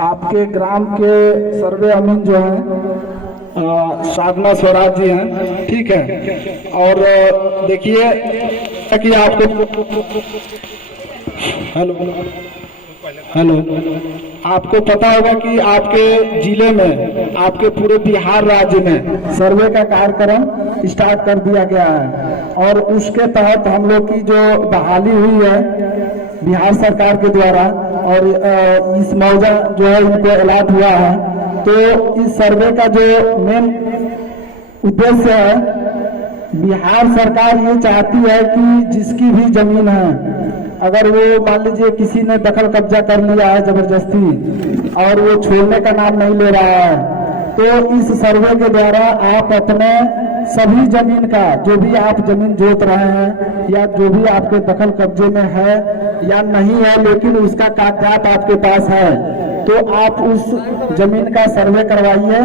आपके ग्राम के सर्वे अमीन जो हैं साधना स्वराज जी हैं, ठीक है। और देखिए कि आपको हेलो हेलो आपको पता होगा कि आपके जिले में, आपके पूरे बिहार राज्य में सर्वे का कार्यक्रम स्टार्ट कर दिया गया है और उसके तहत हम लोग की जो बहाली हुई है बिहार सरकार के द्वारा और इस मौजा जो है इनको अलॉट हुआ है। तो इस सर्वे का जो मेन उद्देश्य है, बिहार सरकार ये चाहती है कि जिसकी भी जमीन है, अगर वो मान लीजिए किसी ने दखल कब्जा कर लिया है जबरदस्ती और वो छोड़ने का नाम नहीं ले रहा है, तो इस सर्वे के द्वारा आप अपने सभी जमीन का, जो भी आप जमीन जोत रहे हैं या जो भी आपके दखल कब्जे में है या नहीं है लेकिन उसका कागजात आपके पास है, तो आप उस जमीन का सर्वे करवाइए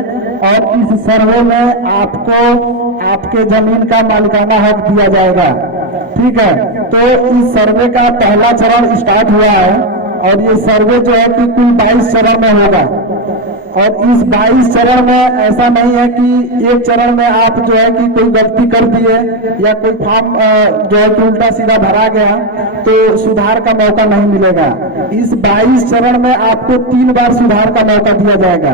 और इस सर्वे में आपको आपके जमीन का मालिकाना हक दिया जाएगा, ठीक है। तो इस सर्वे का पहला चरण स्टार्ट हुआ है और ये सर्वे जो है कि कुल 22 चरण में होगा और इस 22 चरण में ऐसा नहीं है कि एक चरण में आप जो है कि कोई गलती कर दिए या कोई फॉर्म जो है कि उल्टा सीधा भरा गया तो सुधार का मौका नहीं मिलेगा। इस 22 चरण में आपको 3 बार सुधार का मौका दिया जाएगा।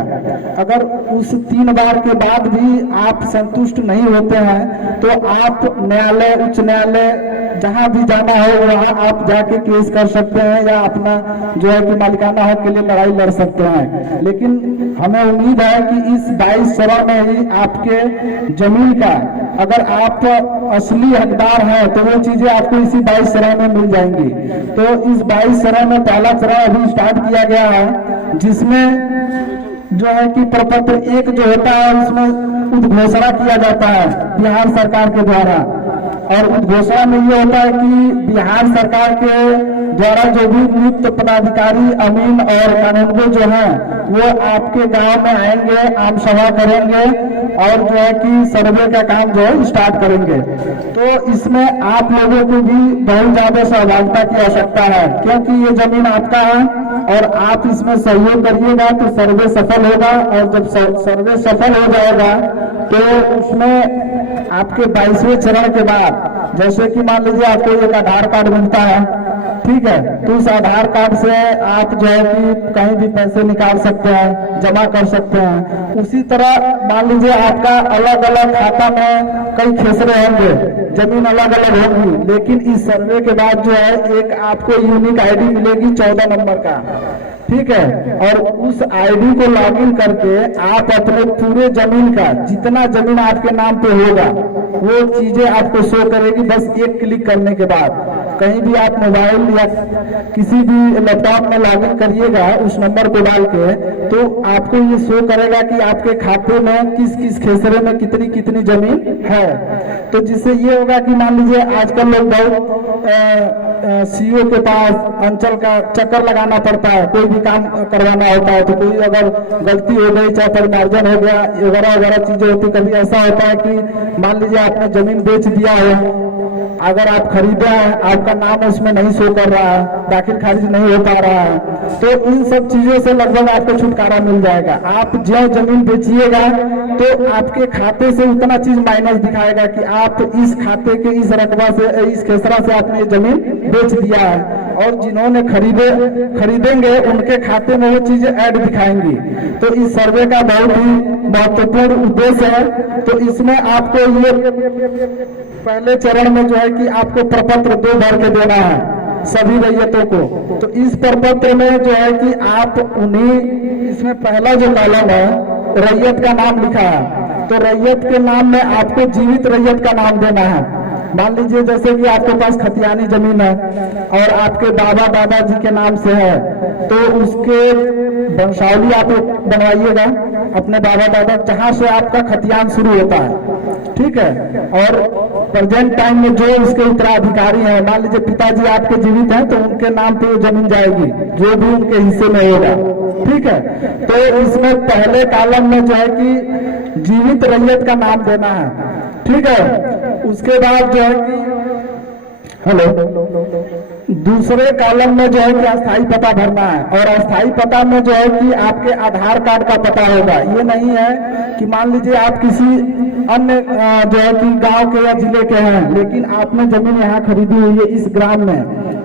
अगर उस 3 बार के बाद भी आप संतुष्ट नहीं होते हैं तो आप न्यायालय, उच्च न्यायालय जहां भी जाना हो वहां आप जाके केस कर सकते हैं या अपना जो है कि मालिकाना हक के लिए लड़ाई लड़ सकते हैं। लेकिन हमें उम्मीद है कि इस 22 चरण में ही आपके जमीन का, अगर आप असली हकदार हैं तो वो चीजें आपको इसी 22 चरण में मिल जाएंगी। तो इस 22 चरण में पहला चरण अभी स्टार्ट किया गया है, जिसमें जो है कि प्रपत्र 1 जो होता है उसमें उद्घोषणा किया जाता है बिहार सरकार के द्वारा। और उद्घोषणा में ये होता है कि बिहार सरकार के द्वारा जो भी नियुक्त पदाधिकारी, अमीन और कानूनगो जो हैं वो आपके गांव में आएंगे, आम सभा करेंगे और जो है कि सर्वे का काम जो है स्टार्ट करेंगे। तो इसमें आप लोगों को भी बहुत ज्यादा सहभागिता की आवश्यकता है, क्योंकि ये जमीन आपका है और आप इसमें सहयोग करिएगा तो सर्वे सफल होगा। और जब सर्वे सफल हो जाएगा तो उसमें आपके 22वें चरण के बाद, जैसे कि मान लीजिए आपको एक आधार कार्ड मिलता है, ठीक है, तो उस आधार कार्ड से आप जो है कि कहीं भी पैसे निकाल सकते हैं, जमा कर सकते हैं। उसी तरह मान लीजिए आपका अलग अलग खाता में कई खेसरे होंगे, जमीन अलग अलग होगी, लेकिन इस सर्वे के बाद जो है एक आपको यूनिक आईडी मिलेगी 14 नंबर का, ठीक है। और उस आईडी को लॉगिन करके आप अपने पूरे जमीन का, जितना जमीन आपके नाम पे होगा वो चीजें आपको शो करेगी। बस एक क्लिक करने के बाद कहीं भी आप मोबाइल या किसी भी लैपटॉप में लॉगिन करिएगा उस नंबर को डाल के, तो आपको ये शो करेगा कि आपके खाते में किस किस खेसरे में कितनी कितनी जमीन है। तो जिससे ये होगा कि मान लीजिए आजकल लोग बहुत सीओ के पास अंचल का चक्कर लगाना पड़ता है, कोई भी काम करवाना होता है, तो कोई अगर गलती हो गई, चाहे परिमार्जन हो गया, वगैरह वगैरह चीजें होती। कभी ऐसा होता है कि मान लीजिए आपने जमीन बेच दिया हो, अगर आप खरीदे हैं, आपका नाम उसमें नहीं शो कर रहा है, दाखिल खारिज नहीं हो पा रहा है, तो इन सब चीजों से लगभग आपको छुटकारा मिल जाएगा। आप जो जमीन बेचिएगा तो आपके खाते से उतना चीज माइनस दिखाएगा कि आप इस खाते के इस रकबा से, इस खेसरा से आपने जमीन बेच दिया है, और जिन्होंने खरीदेंगे उनके खाते में वो चीजें ऐड दिखाएंगी। तो इस सर्वे का बहुत ही महत्वपूर्ण उद्देश्य है। तो इसमें आपको ये पहले चरण में जो है कि आपको प्रपत्र 2 भर के देना है सभी रैयतों को। तो इस प्रपत्र में जो है कि आप उन्हीं, इसमें पहला जो कॉलम है रैयत का नाम लिखा है, तो रैयत के नाम में आपको जीवित रैयत का नाम देना है। मान लीजिए जैसे कि आपके पास खतियानी जमीन है और आपके बाबा दादाजी के नाम से है, तो उसके वंशावली आप बनवाइएगा अपने बाबा दादा, जहां से आपका खतियान शुरू होता है, ठीक है। और प्रेजेंट टाइम में जो इसके उत्तराधिकारी हैं, मान लीजिए पिताजी आपके जीवित हैं तो उनके नाम पे जमीन जाएगी, जो भी उनके हिस्से में होगा, ठीक है। तो इसमें पहले कॉलम में जो है कि जीवित रैयत का नाम देना है, ठीक है। उसके बाद जो है कि हेलो दूसरे कॉलम में जो है कि अस्थाई पता भरना है, और अस्थाई पता में जो है कि आपके आधार कार्ड का पता होगा। ये नहीं है कि मान लीजिए आप किसी अन्य जो है कि गांव के या जिले के हैं, लेकिन आपने जमीन यहाँ खरीदी हुई है इस ग्राम में,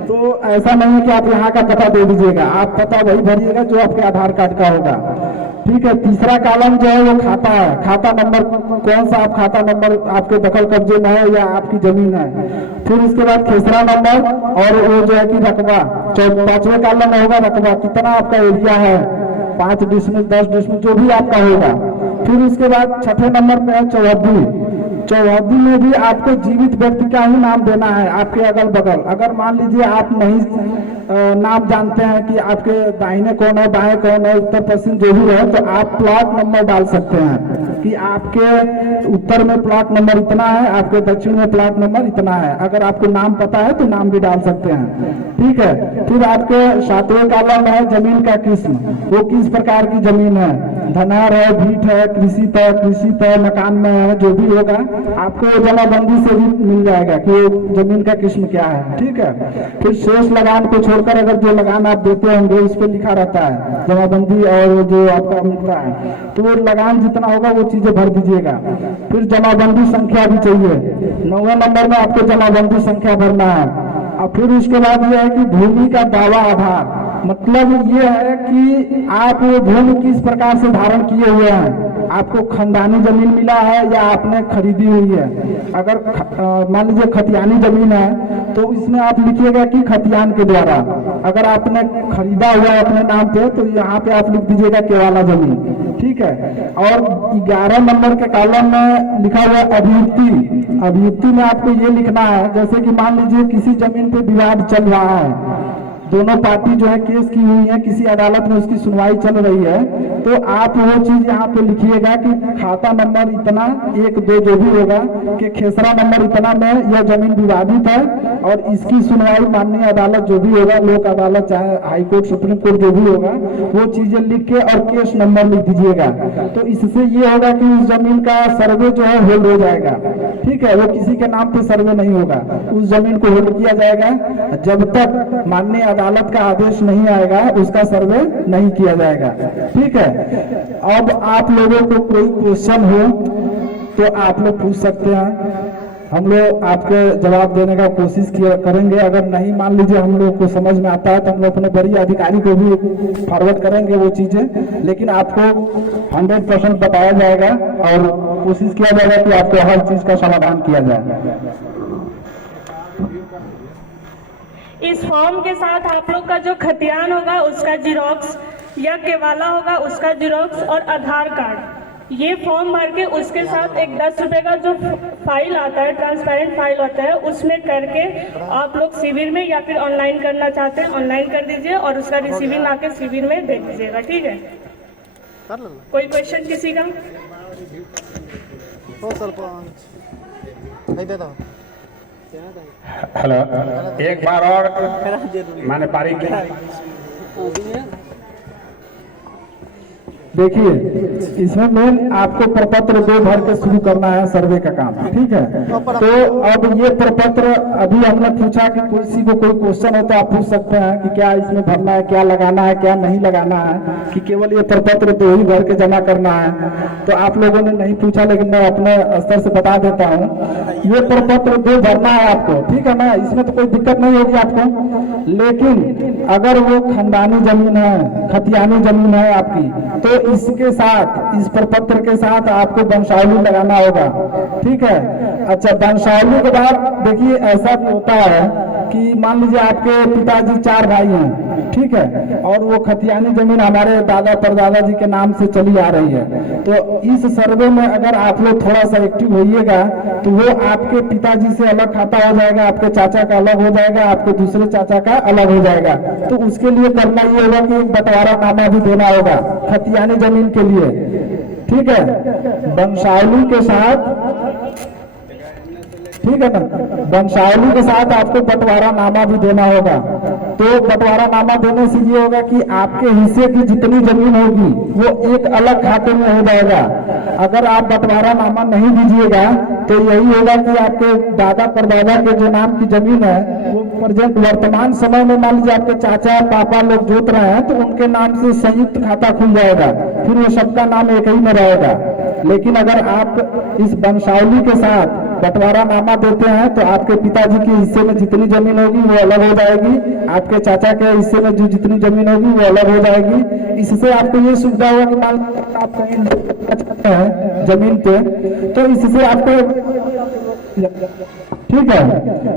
तो ऐसा नहीं है कि आप यहाँ का पता दे दीजिएगा, आप पता वही भरिएगा जो आपके आधार कार्ड का होगा। ठीक है। तीसरा कॉलम जो है वो खाता है, खाता नंबर, कौन सा आप खाता नंबर आपके दखल कब्जे में है या आपकी जमीन है। फिर उसके बाद खेसरा नंबर और वो जो है कि रकबा, 5वें कॉलम में होगा रकबा, कितना आपका एरिया है, 5 डिसमिल 10 डिसमिल जो भी आपका होगा। फिर उसके बाद 6ठे नंबर पे है चौहद्दी। चौहद्दी में भी आपको जीवित व्यक्ति का ही नाम देना है आपके अगल बगल। अगर मान लीजिए आप नहीं नाम जानते हैं कि आपके दाहिने कौन है, बाएं कौन है, उत्तर पश्चिम जो भी है, तो आप प्लॉट नंबर डाल सकते हैं कि आपके उत्तर में प्लॉट नंबर इतना है, आपके दक्षिण में प्लॉट नंबर इतना है। अगर आपको नाम पता है तो नाम भी डाल सकते हैं। ठीक है। फिर आपके 7वें कॉलम में है जमीन का किस्म, वो किस प्रकार की जमीन है, धनार है, भीट है, कृषि है, मकान में है, जो भी होगा आपको जमाबंदी से भी मिल जाएगा कि वो जमीन का किस्म क्या है। ठीक है। फिर शेष लगान को छोड़कर अगर जो लगान आप देते होंगे उस पर लिखा रहता है जमाबंदी और जो आपका मिलता है, तो वो लगान जितना होगा वो चीजें भर दीजिएगा। फिर जमाबंदी संख्या भी चाहिए, 9वें नंबर में आपको जमाबंदी संख्या भरना है। और फिर उसके बाद यह है कि भूमि का दावा आधार, मतलब ये है कि आप वो भूमि किस प्रकार से धारण किए हुए हैं, आपको खानदानी जमीन मिला है या आपने खरीदी हुई है। अगर मान लीजिए खतियानी जमीन है तो इसमें आप लिखिएगा कि खतियान के द्वारा, अगर आपने खरीदा हुआ है अपने नाम पे तो यहाँ पे आप लिख दीजिएगा केवाला जमीन। ठीक है। और 11 नंबर के कॉलम में लिखा हुआ अभियुक्ति। अभियुक्ति में आपको ये लिखना है, जैसे कि मान लीजिए किसी जमीन पे विवाद चल रहा है, दोनों पार्टी जो है केस की हुई है, किसी अदालत में उसकी सुनवाई चल रही है, तो आप वो चीज यहाँ पे लिखिएगा कि खाता नंबर इतना 1 2 जो भी होगा कि खेसरा नंबर इतना में यह जमीन विवादित है और इसकी सुनवाई माननीय अदालत जो भी होगा, लोक अदालत चाहे हाई कोर्ट सुप्रीम कोर्ट जो भी होगा, वो चीजें लिख के और केस नंबर लिख दीजिएगा। तो इससे ये होगा कि उस जमीन का सर्वे जो है होल्ड हो जाएगा। ठीक है। वो किसी के नाम पे सर्वे नहीं होगा, उस जमीन को होल्ड किया जाएगा जब तक माननीय अदालत का आदेश नहीं आएगा, उसका सर्वे नहीं किया जाएगा। ठीक है। अब आप लोगों को कोई क्वेश्चन हो तो आप लोग पूछ सकते हैं, हम लोग आपके जवाब देने का कोशिश करेंगे। अगर नहीं मान लीजिए हम लोग को समझ में आता है तो हम लोग अपने बड़ी अधिकारी को भी फॉरवर्ड करेंगे वो चीजें, लेकिन आपको 100% बताया जाएगा और कोशिश किया जाएगा कि आपको हर चीज का समाधान किया जाए। इस फॉर्म के साथ आप लोग का जो खतियान होगा उसका जिरोक्स या केवाला होगा उसका जिरोक्स और आधार कार्ड, ये फॉर्म भर के उसके साथ एक 10 रुपए का जो फाइल आता है, ट्रांसपेरेंट फाइल होता है, उसमें करके आप लोग शिविर में या फिर ऑनलाइन करना चाहते हैं ऑनलाइन कर दीजिए और उसका रिसीविंग आके शिविर में दे दीजिएगा। ठीक है। कोई क्वेश्चन किसी का? हेलो, एक बार और माने पारी देखिए, इसमें मेन आपको प्रपत्र 2 भर के शुरू करना है सर्वे का काम। ठीक है। तो अब ये प्रपत्र अभी हमने पूछा कि किसी को कोई क्वेश्चन हो तो आप पूछ सकते हैं कि क्या इसमें भरना है, क्या लगाना है, क्या नहीं लगाना है, कि केवल ये प्रपत्र 2 ही भर के जमा करना है। तो आप लोगों ने नहीं पूछा, लेकिन मैं अपने स्तर से बता देता हूँ, ये प्रपत्र 2 भरना है आपको। ठीक है ना, इसमें तो कोई दिक्कत नहीं होगी आपको। लेकिन अगर वो खानदानी जमीन है, खतियानी जमीन है आपकी, तो इसके साथ, इस प्रपत्र के साथ आपको वंशावली लगाना होगा। ठीक है। अच्छा, वंशावली के बाद देखिए ऐसा भी होता है कि मान लीजिए आपके पिताजी 4 भाई हैं। ठीक है। और वो खतियानी जमीन हमारे दादा परदादा जी के नाम से चली आ रही है, तो इस सर्वे में अगर आप लोग थोड़ा सा एक्टिव होइएगा तो वो आपके पिताजी से अलग खाता हो जाएगा, आपके चाचा का अलग हो जाएगा, आपके दूसरे चाचा का अलग हो जाएगा। तो उसके लिए करना ये होगा कि एक बंटवारा नामा भी देना होगा खतियानी जमीन के लिए। ठीक है। वंशावली के साथ ठीक है ना। वंशावली के साथ आपको बंटवारा नामा भी देना होगा। तो बंटवारा नामा देने से ये होगा कि आपके हिस्से की जितनी जमीन होगी वो एक अलग खाते में हो जाएगा। अगर आप बंटवारा नामा नहीं दीजिएगा तो यही होगा कि आपके दादा परदादा के जो नाम की जमीन है वो प्रेजेंट वर्तमान समय में मान लीजिए आपके चाचा पापा लोग जोत रहे हैं तो उनके नाम से संयुक्त खाता खुल जाएगा, फिर वो सबका नाम एक ही में रहेगा। लेकिन अगर आप इस वंशावली के साथ बंटवारा नामा देते हैं तो आपके पिताजी के हिस्से में जितनी जमीन होगी वो अलग हो जाएगी, आपके चाचा के हिस्से में जो जितनी जमीन होगी वो अलग हो जाएगी। इससे आपको ये सुविधा होगा कि मान लीजिए आप कहीं चाहते हैं जमीन पे तो इससे आपको ठीक है।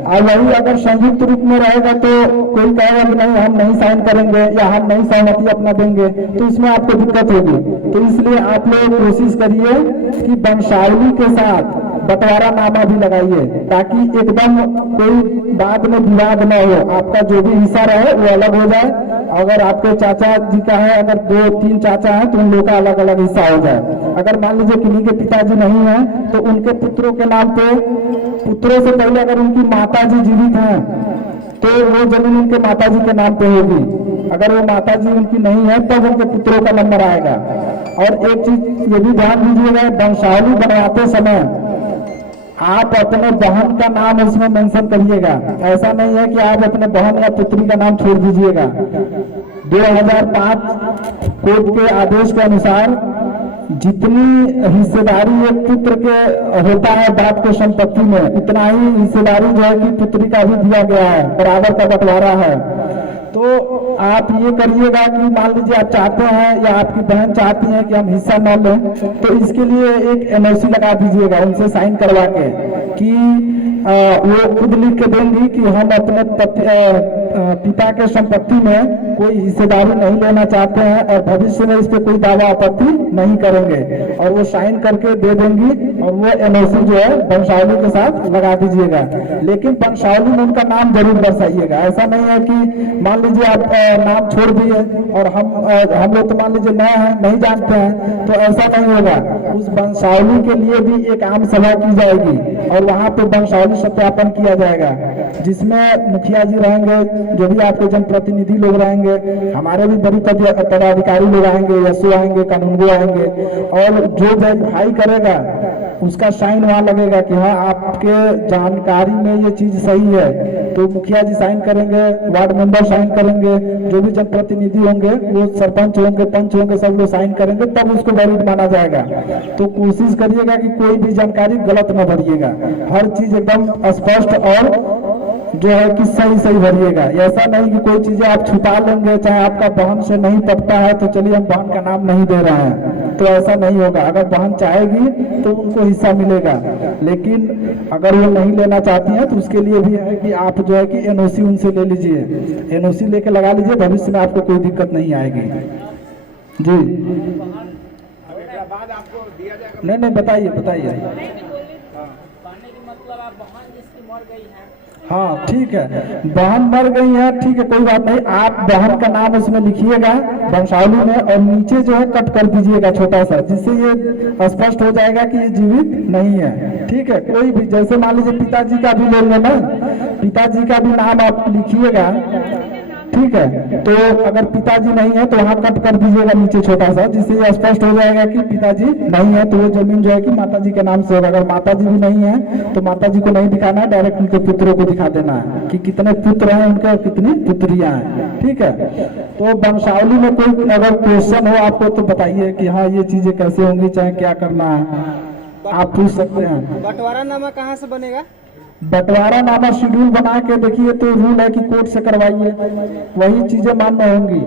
और वही अगर संयुक्त रूप में रहेगा तो कोई कहेगा कि नहीं हम नहीं साइन करेंगे या हम नहीं सहमति अपना देंगे तो इसमें आपको दिक्कत होगी। तो इसलिए आप लोग कोशिश करिए कि वंशावली के साथ बंटवारा नामा भी लगाइए ताकि एकदम कोई बाद में विवाद न हो, आपका जो भी हिस्सा रहे वो अलग हो जाए। अगर आपके चाचा जी का है, अगर 2-3 चाचा हैं तो उन लोगों का अलग अलग हिस्सा हो जाए। अगर मान लीजिए किन्हीं के पिताजी नहीं है तो उनके पुत्रों के नाम पे, पुत्रों से पहले अगर उनकी माता जी जीवित हैं तो वो जमीन उनके माता जी के नाम पे होगी। अगर वो माता जी उनकी नहीं है तब उनके पुत्रों का नंबर आएगा। और एक चीज ये भी ध्यान दीजिएगा, वंशावली बनवाते समय आप अपने बहन का नाम उसमें मेंशन करिएगा। ऐसा नहीं है कि आप अपने बहन या पुत्री का नाम छोड़ दीजिएगा। 2005 कोर्ट के आदेश के अनुसार जितनी हिस्सेदारी एक पुत्र के होता है बाप के संपत्ति में, उतना ही हिस्सेदारी जो है कि पुत्री का भी दिया गया है, बराबर का बंटवारा है। तो आप ये करिएगा कि मान लीजिए आप चाहते हैं या आपकी बहन चाहती है कि हम हिस्सा न लें तो इसके लिए एक एनओसी लगा दीजिएगा उनसे साइन करवा के कि वो खुद लिख के देंगी कि हम अपने पिता के संपत्ति में कोई हिस्सेदारी नहीं लेना चाहते हैं और भविष्य में इस पे कोई दावा आपत्ति नहीं करेंगे, और वो साइन करके दे देंगी और वो एनओसी जो है वंशावली के साथ लगा दीजिएगा। लेकिन वंशावली में उनका नाम जरूर दर्शाइएगा। ऐसा नहीं है कि मान लीजिए आप नाम छोड़ दिए और हम लोग तो मान लीजिए नए हैं नहीं जानते हैं, तो ऐसा नहीं होगा। उस वंशावली के लिए भी एक आम सभा की जाएगी और वहाँ पे वंशावली सत्यापन किया जाएगा जिसमें मुखिया जी रहेंगे, जो भी आपके जनप्रतिनिधि लोग रहेंगे, हमारे भी बड़ी पदाधिकारी लोग आएंगे, एसओ आएंगे, कानूनगो आएंगे, और जो वेरीफाई करेगा उसका साइन वहां लगेगा कि हाँ आपके जानकारी में ये चीज सही है। तो मुखिया जी साइन करेंगे, वार्ड मेंबर साइन करेंगे, जो भी जनप्रतिनिधि होंगे वो सरपंच होंगे, पंच होंगे, सब लोग साइन करेंगे, तब उसको वैलिड माना जाएगा। तो कोशिश करिएगा कि कोई भी जानकारी गलत न भरिएगा, हर चीज एकदम स्पष्ट और जो है कि सही सही भरिएगा। ऐसा नहीं कि कोई चीजें आप छुपा लेंगे, चाहे आपका बहन से नहीं पटता है तो चलिए हम बहन का नाम नहीं दे रहे हैं, तो ऐसा नहीं होगा। अगर बहन चाहेगी तो उनको हिस्सा मिलेगा, लेकिन अगर वो नहीं लेना चाहती है तो उसके लिए भी है कि आप जो है कि एनओसी उनसे ले लीजिए, एनओसी लेके लगा लीजिए, भविष्य में आपको कोई दिक्कत नहीं आएगी। जी नहीं बताइए बताइए। हाँ ठीक है, बहन मर गई है, ठीक है कोई बात नहीं, आप बहन का नाम उसमें लिखिएगा वंशावली में और नीचे जो है कट कर दीजिएगा छोटा सा, जिससे ये स्पष्ट हो जाएगा कि ये जीवित नहीं है। ठीक है, कोई भी जैसे मान लीजिए पिताजी का भी ले लेना, पिताजी का भी नाम आप लिखिएगा। ठीक है, तो अगर पिताजी नहीं है तो वहाँ कट कर दीजिएगा नीचे छोटा सा, जिससे ये स्पष्ट हो जाएगा कि पिताजी नहीं है, तो वो जमीन जो है कि माताजी के नाम से होगा। अगर माताजी भी नहीं है तो माताजी को नहीं दिखाना है, डायरेक्ट उनके पुत्रों को दिखा देना है कि कितने पुत्र हैं उनके और कितनी पुत्रियां हैं। ठीक है, तो वंशावली में कोई अगर क्वेश्चन हो आपको तो बताइए कि हाँ ये चीजें कैसे होंगी, चाहे क्या करना है, आप पूछ सकते हैं। बंटवारा नामा कहाँ से बनेगा? बंटवारा नामा शेड्यूल बना के देखिए, तो रूल है कि कोर्ट से करवाइए, वही चीजें मान्य होंगी।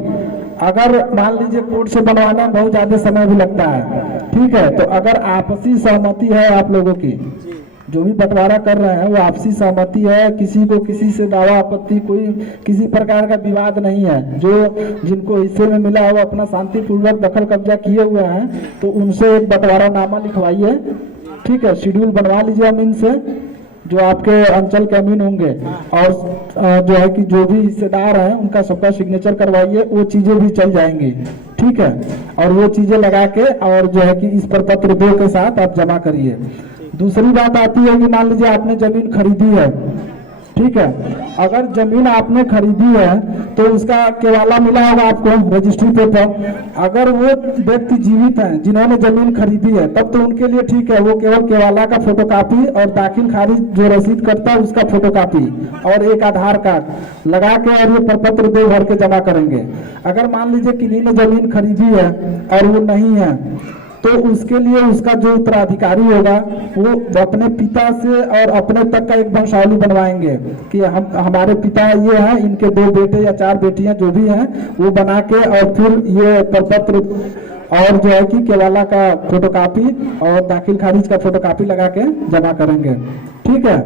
अगर मान लीजिए कोर्ट से बनवाने में बहुत ज्यादा समय भी लगता है, ठीक है, तो अगर आपसी सहमति है आप लोगों की, जो भी बंटवारा कर रहे हैं वो आपसी सहमति है, किसी को किसी से दावा आपत्ति कोई किसी प्रकार का विवाद नहीं है, जो जिनको हिस्से में मिला है वो अपना शांतिपूर्वक दखल कब्जा किए हुए हैं, तो उनसे एक बंटवारा नामा लिखवाइए। ठीक है, शेड्यूल बनवा लीजिए अमीन से, जो आपके अंचल के अमीन होंगे, और जो है कि जो भी हिस्सेदार हैं उनका सबका सिग्नेचर करवाइए, वो चीजें भी चल जाएंगी। ठीक है, और वो चीजें लगा के और जो है कि इस पर पत्र 2 के साथ आप जमा करिए। दूसरी बात आती है कि मान लीजिए आपने जमीन खरीदी है, ठीक है, अगर जमीन आपने खरीदी है तो उसका केवाला मिला होगा आपको रजिस्ट्री पेपर। अगर वो व्यक्ति जीवित हैं जिन्होंने जमीन खरीदी है तब तो उनके लिए ठीक है, वो केवल केवाला का फोटोकॉपी और दाखिल खारिज जो रसीद करता है उसका फोटोकॉपी और एक आधार कार्ड लगा के और ये प्रपत्र 2 भर के जमा करेंगे। अगर मान लीजिए किन्हीं ने जमीन खरीदी है और वो नहीं है तो उसके लिए उसका जो उत्तराधिकारी होगा वो अपने पिता से और अपने तक का एक वंशावली बनवाएंगे कि हमारे पिता ये हैं, इनके 2 बेटे या 4 बेटियां जो भी हैं वो बना के और फिर ये प्रपत्र और जो है कि केवाला का फोटोकॉपी और दाखिल खारिज का फोटोकॉपी लगा के जमा करेंगे। ठीक है,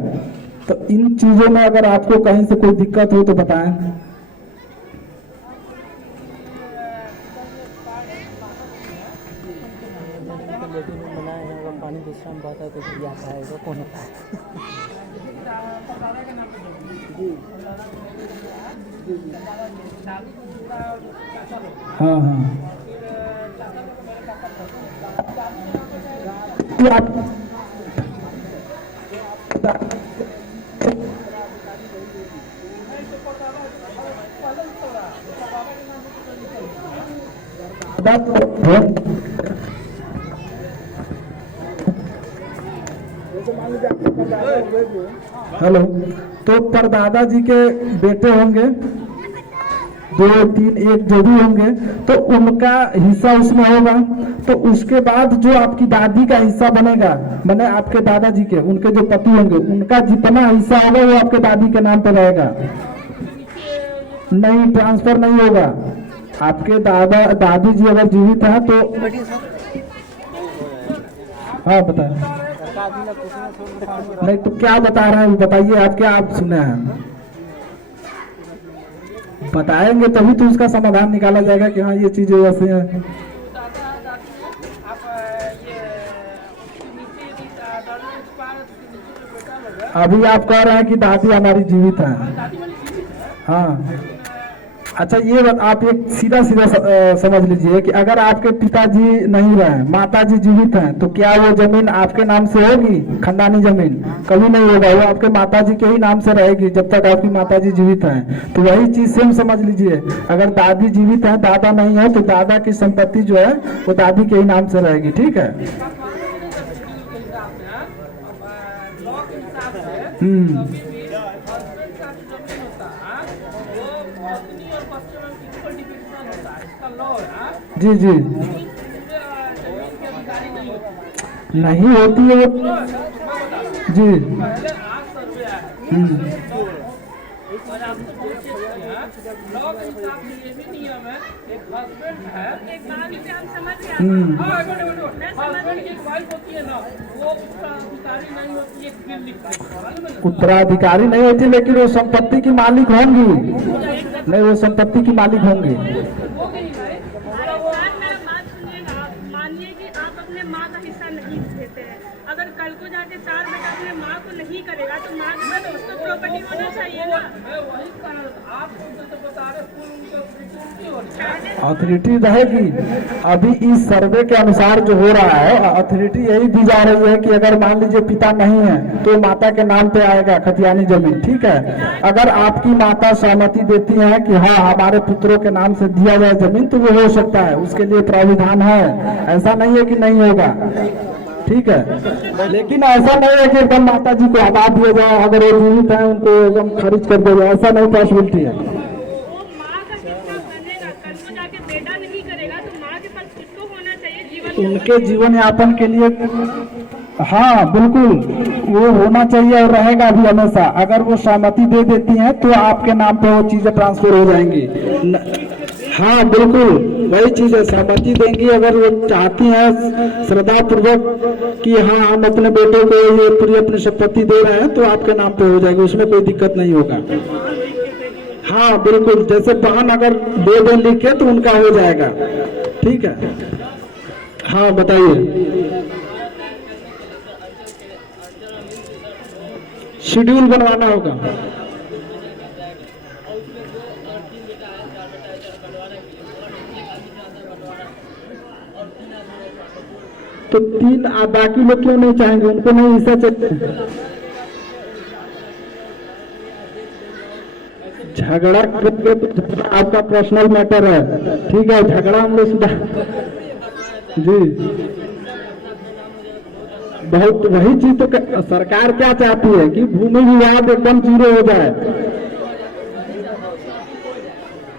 तो इन चीजों में अगर आपको कहीं से कोई दिक्कत हो तो बताएं। पानी दूसरा में बहता है तो भी आता है, कौन होता है? हाँ हाँ हेलो, तो परदादा जी के बेटे होंगे 2, 3, 1 जो भी होंगे तो उनका हिस्सा उसमें होगा। तो उसके बाद जो आपकी दादी का हिस्सा बनेगा, मैंने आपके दादाजी के उनके जो पति होंगे उनका जितना हिस्सा होगा वो आपके दादी के नाम पर रहेगा। नहीं, ट्रांसफर नहीं होगा। आपके दादी जी अगर जीवित है तो हाँ बताए। नहीं तो क्या बता रहे हैं बताइए, आप क्या आप सुने हैं? बताएंगे तभी तो उसका समाधान निकाला जाएगा कि हाँ ये चीजें ऐसे हैं। अभी आप कह रहे हैं कि दादी हमारी जीवित है। हाँ अच्छा, ये आप एक सीधा सीधा समझ लीजिए कि अगर आपके पिताजी नहीं रहे, माताजी जीवित हैं, तो क्या वो जमीन आपके नाम से होगी? खानदानी जमीन कभी नहीं होगा, वो आपके माताजी के ही नाम से रहेगी जब तक आपकी माताजी जीवित हैं। तो वही चीज सेम समझ लीजिए, अगर दादी जीवित है, दादा नहीं है, तो दादा की संपत्ति जो है वो दादी के ही नाम से रहेगी। ठीक है। जी जी नहीं होती है जी। उत्तराधिकारी नहीं होती लेकिन वो संपत्ति की मालिक होंगी। नहीं, वो संपत्ति की मालिक होंगी। अगर कल को जाके 4 बेटा अपने माँ को नहीं करेगा तो माँ के पास उसको प्रॉपर्टी होना चाहिए ना। अथॉरिटी रहेगी। अभी इस सर्वे के अनुसार जो हो रहा है, अथॉरिटी यही दी जा रही है कि अगर मान लीजिए पिता नहीं है तो माता के नाम पे आएगा खतियानी जमीन। ठीक है, अगर आपकी माता सहमति देती है कि हाँ हमारे पुत्रों के नाम से दिया जाए जमीन तो वो हो सकता है, उसके लिए प्राविधान है। ऐसा नहीं है कि नहीं होगा। ठीक है, लेकिन ऐसा नहीं है कि एकदम माता जी को हटा दिया जाए, अगर वो जीवित है उनको एकदम खारिज कर दिया जाए, ऐसा नहीं पॉसिबिलिटी है। उनके जीवन यापन के लिए हाँ बिल्कुल वो होना चाहिए और रहेगा भी हमेशा। अगर वो सहमति दे देती हैं तो आपके नाम पे वो चीजें ट्रांसफर हो जाएंगी। हाँ बिल्कुल वही चीज है, सहमति देंगी। अगर वो चाहती हैं श्रद्धा पूर्वक कि हाँ हम अपने बेटे को ये पूरी अपनी संपत्ति दे रहे हैं तो आपके नाम पे हो जाएगी, उसमें कोई दिक्कत नहीं होगा। हाँ बिल्कुल, जैसे बहन अगर दे लिख के तो उनका हो जाएगा। ठीक है, हाँ बताइए। शेड्यूल बनवाना होगा। तो 3 बाकी लोग क्यों नहीं चाहेंगे? उनको नहीं हिस्सा चाहिए? झगड़ा आपका पर्सनल मैटर है, ठीक है, झगड़ा हम लोग सुधार जी। बहुत वही चीज तो सरकार क्या चाहती है कि भूमि विवाद एकदम 0 हो जाए।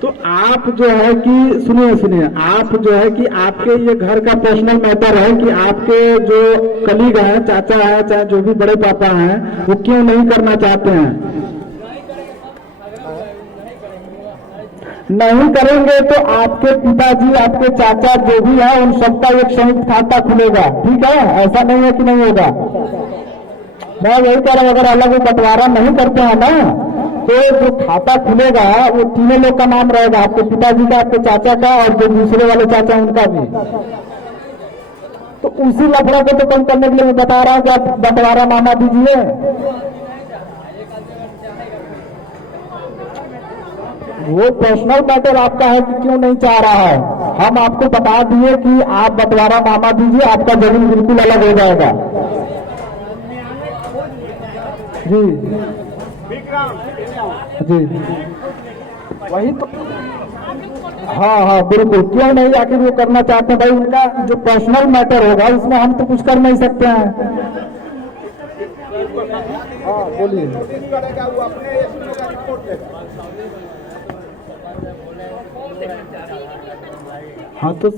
तो आप जो है कि सुनिए, आप जो है कि आपके ये घर का पर्सनल मैटर है कि आपके जो कलीग हैं, चाचा है, चाहे जो भी बड़े पापा हैं, वो क्यों नहीं करना चाहते हैं? नहीं करेंगे तो आपके पिताजी, आपके चाचा जो भी है, उन सबका एक संयुक्त खाता खुलेगा, ठीक है? ऐसा नहीं है कि नहीं होगा। मैं यही कह रहा हूं, अगर अलग बंटवारा नहीं करते हैं ना, तो जो खाता खुलेगा वो तीनों लोग का नाम रहेगा, आपके पिताजी का, आपके चाचा का, और जो दूसरे वाले चाचा उनका भी। तो उसी लफड़ा को तो कम करने के लिए मैं बता रहा हूं कि आप बंटवारा नामा दीजिए। वो पर्सनल मैटर आपका है कि क्यों नहीं चाह रहा है। हम आपको बता दिए कि आप बंटवारा नामा दीजिए, आपका जमीन बिल्कुल अलग हो जाएगा जी जी। वही तो, हाँ बिल्कुल, क्यों नहीं आखिर वो करना चाहते हैं भाई? उनका जो पर्सनल मैटर होगा उसमें हम तो कुछ कर नहीं सकते हैं। हाँ बोलिए। हाँ तो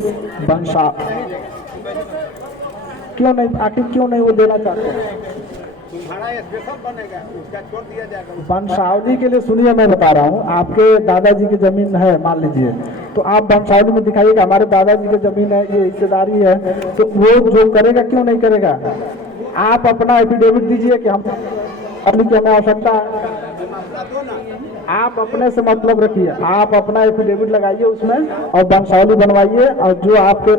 वंशा क्यों नहीं, आखिर क्यों नहीं वो देना चाहते? वंशावली के लिए सुनिए, मैं बता रहा हूँ, आपके दादाजी की जमीन है मान लीजिए, तो आप वंशावली में दिखाइएगा हमारे दादाजी की जमीन है, ये हिस्सेदारी है, तो वो जो करेगा क्यों नहीं करेगा? आप अपना एफिडेविट दीजिए कि हम अपनी की हमें आवश्यकता है। आप अपने से मतलब रखिए, आप अपना एफिडेविट लगाइए उसमें और वंशावली बनवाइए, और जो आपके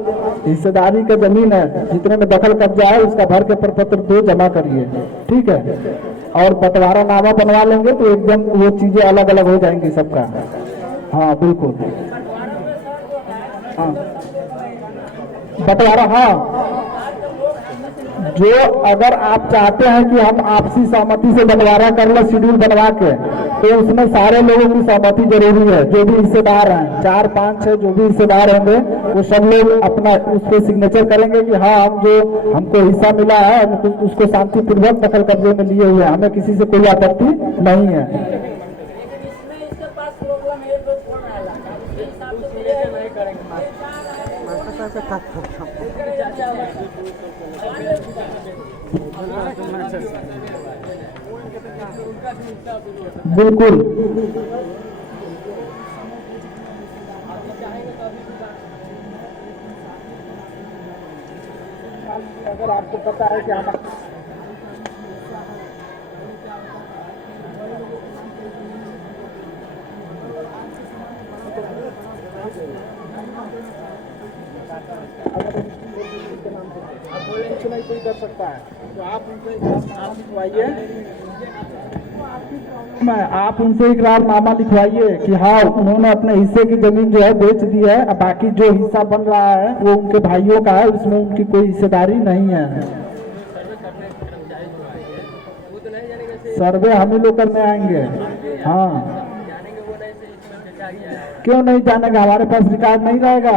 हिस्सेदारी का जमीन है, जितने में दखल कब्जा है, उसका भर के प्रपत्र 2 जमा करिए, ठीक है? और बंटवारा नामा बनवा लेंगे तो एकदम वो चीजें अलग अलग हो जाएंगी सबका। हाँ बिल्कुल, हाँ बंटवारा, हाँ जो अगर आप चाहते हैं कि हम आपसी सहमति से बंटवारा कर ले शेड्यूल बनवा के, तो उसमें सारे लोगों की सहमति जरूरी है। जो भी हिस्सेदार हैं, 4, 5, 6 जो भी हिस्सेदार होंगे, वो सब लोग अपना उस पर सिग्नेचर करेंगे कि हाँ हम जो हमको हिस्सा मिला है उसको शांतिपूर्वक दखल कब्जे में लिए हुए, हमें किसी से कोई आपत्ति नहीं है। बिल्कुल अगर आपको पता है कि हम कुछ नहीं कोई कर सकता है, तो आप उनसे इकरारनामा लिखवाइए कि हाँ उन्होंने अपने हिस्से की जमीन जो है बेच दी है, अब बाकी जो हिस्सा बन रहा है वो उनके भाइयों का है, उसमें उनकी कोई हिस्सेदारी नहीं है। सर्वे हम ही लोग करने आएंगे। हाँ क्यों नहीं जानेगा, हमारे पास रिकॉर्ड नहीं रहेगा।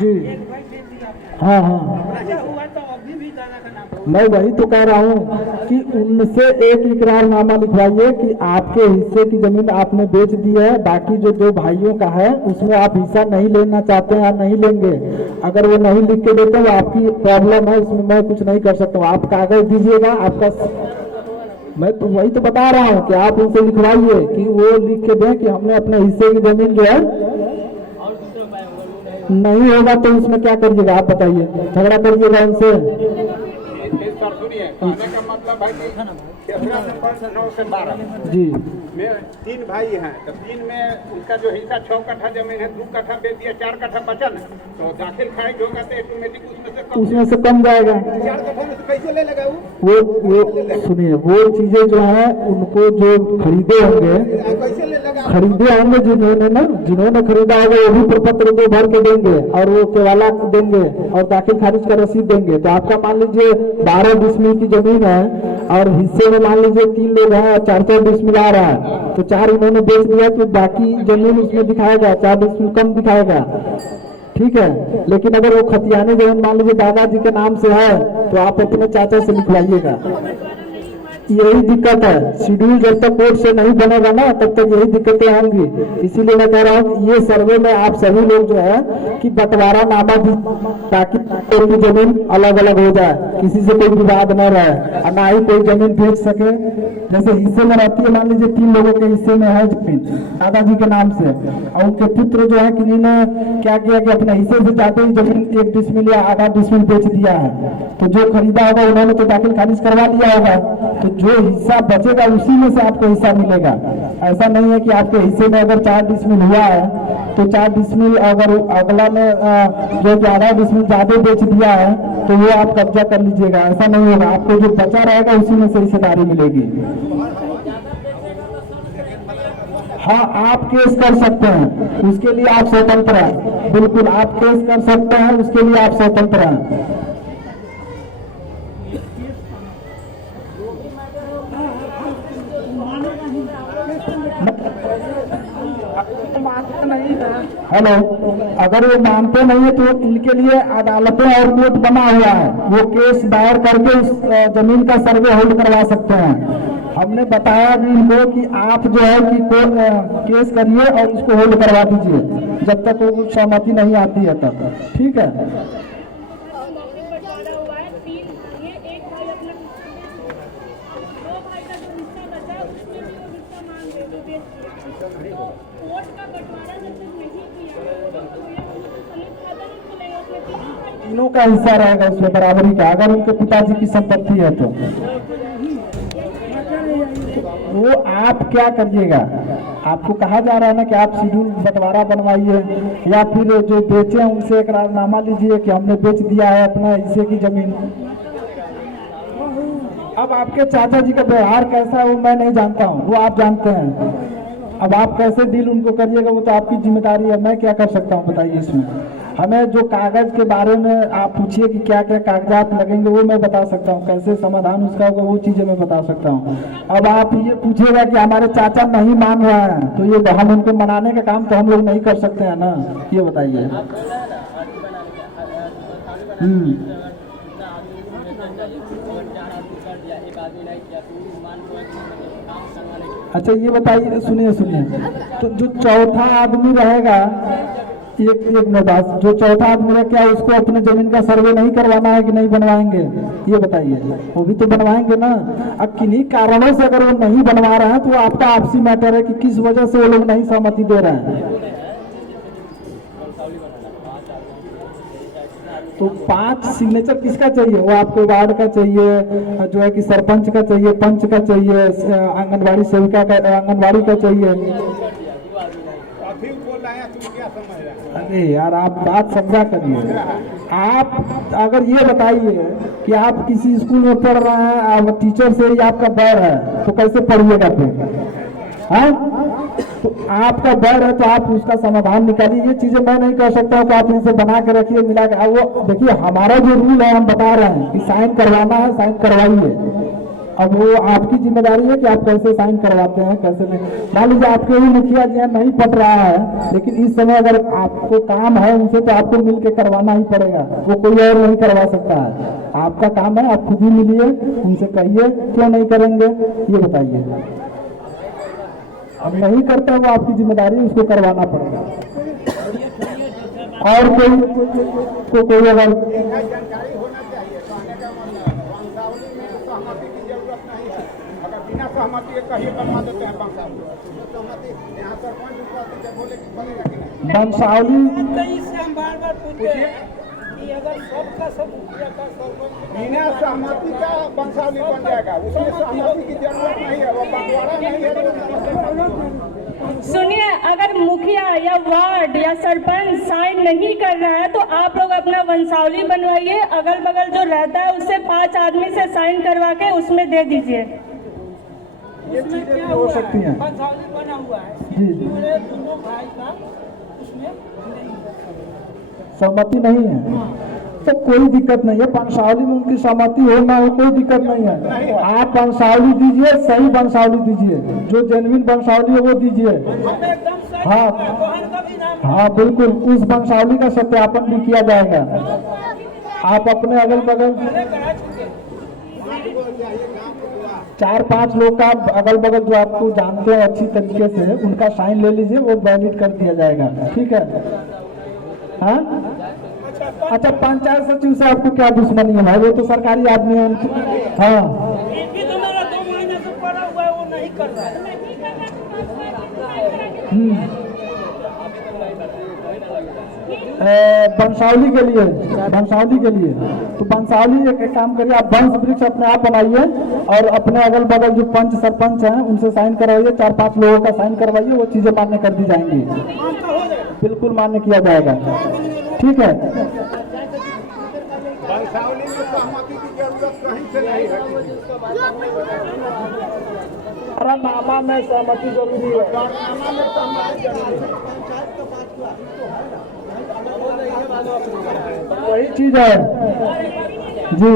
जी हाँ मैं वही तो कह रहा हूँ कि उनसे एक इकरारनामा लिखवाइए कि आपके हिस्से की जमीन आपने बेच दी है, बाकी जो 2 भाइयों का है उसमें आप हिस्सा नहीं लेना चाहते हैं या नहीं लेंगे। अगर वो नहीं लिख के देते वो आपकी प्रॉब्लम है, उसमें मैं कुछ नहीं कर सकता हूँ। आप कागज दीजिएगा, आपका मैं तो वही तो बता रहा हूँ कि आप उनसे लिखवाइए कि वो लिख के दें कि हमने अपने हिस्से की जमीन जो है, नहीं होगा तो उसमें क्या करिएगा आप बताइए? झगड़ा करिएगा उनसे। सुनिए, कहने का मतलब है कि खेसरा नंबर 9 से 12 जी में 3 भाई हैं, तो 3 में उनका जो हिस्सा 6 कट्ठा जमीन है, 2 कट्ठा बेच दिया, 4 कट्ठा बचा ना, तो दाखिल खारिज होगा तो ऑटोमेटिक उसमें से कम जाएगा। 4 कट्ठा में से कैसे ले लेगा वो सुनिए, वो चीजें जो है उनको जो खरीदे होंगे कैसे ले लेगा? जिन्होंने खरीदा होगा वो भी प्रपत्र को भर के देंगे और वो केवाला देंगे और दाखिल खारिज का रसीद देंगे। तो आपका मान लीजिए 12 डिसमिल की जमीन है और हिस्से में मान लीजिए 3 लोग हैं और 4 डिसमिल आ रहा है, तो 4 उन्होंने बेच दिया तो बाकी जमीन उसमें दिखाएगा 4 डिसमिल कम दिखाएगा, ठीक है। लेकिन अगर वो खतियानी जमीन मान लीजिए दादाजी के नाम से है तो आप अपने चाचा से लिखवाइएगा। यही दिक्कत है, शेड्यूल जब तक कोर्ट से नहीं बनेगा ना तब तक यही दिक्कतें होंगी। इसीलिए मैं कह रहा हूँ ये सर्वे में आप सभी लोग जो है कि बंटवारा नामा भी, ताकि कोई भी जमीन अलग अलग हो जाए, किसी से कोई विवाद न रहे और ना ही कोई जमीन बेच सके। जैसे हिस्से में रहती है, मान लीजिए 3 लोगों के हिस्से में है जमीन दादाजी के नाम से और उनके पुत्र जो है किन्हीं ने क्या किया कि अपने हिस्से से जाते ही जमीन 1 डिसमिल या आधा डिसमिल बेच दिया है, तो जो खरीदा होगा उन्होंने तो दाखिल खारिज करवा दिया होगा, तो जो हिस्सा बचेगा उसी में से आपको हिस्सा मिलेगा। ऐसा नहीं है कि आपके हिस्से में अगर 4 डिसमिल हुआ है तो 4 डिसमिल अगर अगला ने जो 11 डिसमिल ज्यादा बेच दिया है तो वो आप कब्जा कर लीजिएगा, ऐसा नहीं होगा। आपको जो बचा रहेगा उसी में से हिस्सेदारी मिलेगी। हाँ, आप केस कर सकते हैं, उसके लिए आप स्वतंत्र हैं, बिल्कुल आप केस कर सकते हैं, उसके लिए आप स्वतंत्र हैं। हेलो, अगर वो मानते नहीं है तो इनके लिए अदालतें और कोर्ट बना हुआ है, वो केस दायर करके उस जमीन का सर्वे होल्ड करवा सकते हैं। हमने बताया भी इनको कि आप जो है कि केस करिए और इसको होल्ड करवा दीजिए जब तक वो सहमति नहीं आती है तब, ठीक है। तीनों का हिस्सा रहेगा उसमें बराबरी का, अगर उनके पिताजी की संपत्ति है तो वो आप क्या करिएगा। आपको कहा जा रहा है ना कि आप शेड्यूल बंटवारा बनवाइए या फिर जो बेचे उनसे इकरारनामा लीजिए कि हमने बेच दिया है अपना हिस्से की जमीन। अब आपके चाचा जी का व्यवहार कैसा है वो मैं नहीं जानता हूँ, वो आप जानते हैं। अब आप कैसे डील उनको करिएगा वो तो आपकी जिम्मेदारी है, मैं क्या कर सकता हूँ बताइए। इसमें हमें जो कागज के बारे में आप पूछिए कि क्या क्या कागजात लगेंगे वो मैं बता सकता हूँ, कैसे समाधान उसका होगा वो चीजें मैं बता सकता हूँ। अब आप ये पूछिएगा कि हमारे चाचा नहीं मान रहे हैं तो ये हम उनको मनाने का काम तो हम लोग नहीं कर सकते हैं ना, ये बताइए। अच्छा ये बताइए, सुनिए सुनिए, तो जो चौथा आदमी रहेगा, एक मेरे पास जो चौथा आदमी है, क्या उसको अपने जमीन का सर्वे नहीं करवाना है कि नहीं बनवाएंगे, ये बताइए। वो भी तो बनवाएंगे ना। अब किन्हीं कारणों से अगर वो नहीं बनवा रहे हैं तो आपका आपसी मैटर है कि किस वजह से वो लोग नहीं सहमति दे रहे हैं। तो 5 सिग्नेचर किसका चाहिए, वो आपको वार्ड का चाहिए, जो है कि सरपंच का चाहिए, पंच का चाहिए, आंगनबाड़ी सेविका का, आंगनबाड़ी का चाहिए। अरे यार आप बात समझा करिए। आप अगर ये बताइए कि आप किसी स्कूल में पढ़ रहे हैं, आप टीचर से ही आपका बैर है तो कैसे पढ़िएगा फिर, हाँ? तो आपका डर है तो आप उसका समाधान निकालिए। ये चीजें मैं नहीं कर सकता हूँ कि आप इनसे बना के रखिए मिला के। वो देखिए हमारा जो रूल है हम बता रहे हैं कि साइन करवाना है, साइन करवाइए। अब वो आपकी जिम्मेदारी है कि आप कैसे साइन करवाते हैं कैसे नहीं। मान लीजिए आपके ही मुखिया जी नहीं पट रहा है, लेकिन इस समय अगर आपको काम है उनसे तो आपको मिल के करवाना ही पड़ेगा, वो कोई और नहीं करवा सकता है। आपका काम है, आप खुद ही मिलिए, उनसे कहिए, क्यों नहीं करेंगे ये बताइए। अब नहीं करता वो आपकी जिम्मेदारी, उसको करवाना पड़ेगा। और कोई अगर बिना सहमति का वंशावली बन जाएगा, उसमें सहमति की जरूरत नहीं है, वो बंटवारा नहीं है। सुनिए, अगर मुखिया या वार्ड या सरपंच साइन नहीं कर रहा है तो आप लोग अपना वंशावली बनवाइए, अगल बगल जो रहता है उससे 5 आदमी से साइन करवा के उसमें दे दीजिए। ये चीजें हो सकती हैं वंशावली बना हुआ है जी, दोनों भाई का उसमें सहमति नहीं है तो कोई दिक्कत नहीं है। वंशावली में उनकी सहमति हो ना हो कोई दिक्कत नहीं है। आप वंशावली दीजिए, सही वंशावली दीजिए, जो जेन्युइन वंशावली है वो दीजिए। हाँ हाँ बिल्कुल, उस वंशावली का सत्यापन भी किया जाएगा। आप अपने अगल बगल 4-5 लोग का अगल बगल जो आपको जानते हैं अच्छी तरीके से, उनका साइन ले लीजिए, वो वैलिड कर दिया जाएगा। ठीक है। हाँ अच्छा, पंचायत सचिव से आपको क्या दुश्मनी है भाई? वो तो सरकारी आदमी है। हाँ वंशावली के लिए तो वंशावली एक काम करिए, आप वंश वृक्ष अपने आप बनाइए और अपने अगल बगल जो पंच सरपंच हैं उनसे साइन करवाइए, 4-5 लोगों का साइन करवाइए, वो चीजें मान्य कर दी जाएंगी। बिल्कुल मान्य किया जाएगा। ठीक है। वंशावली में सहमति की जरूरत कहीं से नहीं है। नामा में सहमति जरूरी है। नामा में सहमति जरूरी है। वही चीज है जी,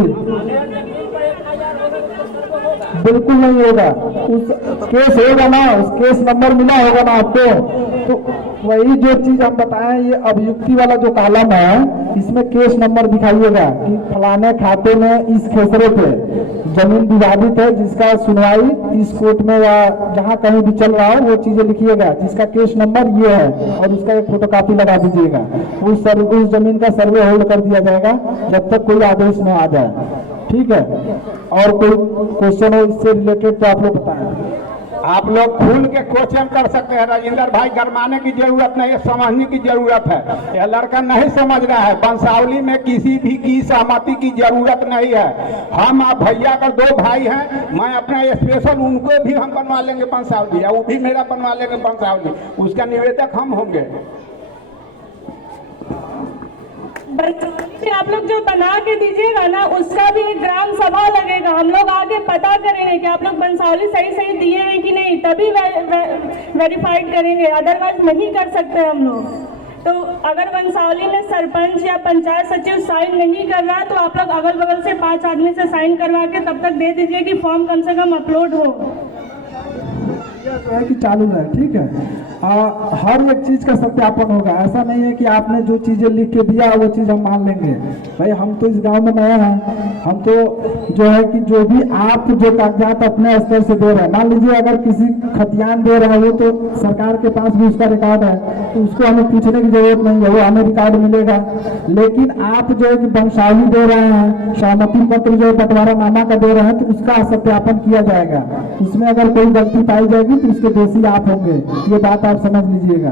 बिल्कुल नहीं होगा। उस केस होगा ना, उस केस नंबर मिला होगा ना आपको, तो वही जो चीज हम बताएं, ये अभियुक्ति वाला जो कॉलम है इसमें केस नंबर दिखाइएगा कि फलाने खाते में इस खेसरे पे जमीन विवादित है, जिसका सुनवाई इस कोर्ट में या जहां कहीं भी चल रहा है, वो चीजें लिखिएगा जिसका केस नंबर ये है, और उसका एक फोटोकॉपी लगा दीजिएगा। उस जमीन का सर्वे होल्ड कर दिया जाएगा जब तक कोई आदेश न आ जाए। ठीक है। और कोई क्वेश्चन हो इससे रिलेटेड तो आप लोग बताएं। आप लोग खुल के क्वेश्चन कर सकते हैं। राजेंद्र भाई, गरमाने की जरूरत नहीं है, समझने की जरूरत है। यह लड़का नहीं समझ रहा है। वंशावली में किसी भी की सहमति की जरूरत नहीं है। हम आप भैया अगर 2 भाई हैं, मैं अपना स्पेशल उनको भी हम बनवा लेंगे वंशावली, या वो भी मेरा बनवा लेंगे वंशावली, उसका निवेदक हम होंगे। आप लोग जो बना के दीजिएगा ना, उसका भी एक ग्राम सभा लगेगा। हम लोग आगे पता करेंगे कि आप लोग वंशावली सही दिए हैं कि नहीं, तभी वेरीफाइड करेंगे, अदरवाइज नहीं कर सकते हम लोग। तो अगर वंशावली में सरपंच या पंचायत सचिव साइन नहीं कर रहा है तो आप लोग अगल बगल से 5 आदमी से साइन करवा के तब तक दे दीजिए कि फॉर्म कम से कम अपलोड हो। जो है कि चालू है। ठीक है। हर एक चीज का सत्यापन होगा। ऐसा नहीं है कि आपने जो चीजें लिख के दिया वो चीज हम मान लेंगे। भाई हम तो इस गांव में नए हैं, हम तो जो है कि जो भी आप जो कागजात अपने स्तर से दे रहे हैं, मान लीजिए अगर किसी खतियान दे रहा है, वो तो सरकार के पास भी उसका रिकॉर्ड है, तो उसको हमें पूछने की जरूरत नहीं है, वो हमें रिकॉर्ड मिलेगा। लेकिन आप जो है कि वंशावली दे रहे हैं, सहमति पत्र जो बंटवारा नामा का दे रहे हैं, तो उसका सत्यापन किया जाएगा। उसमें अगर कोई गलती पाई जाएगी तो उसके दोषी आप होंगे, ये बात आप समझ लीजिएगा।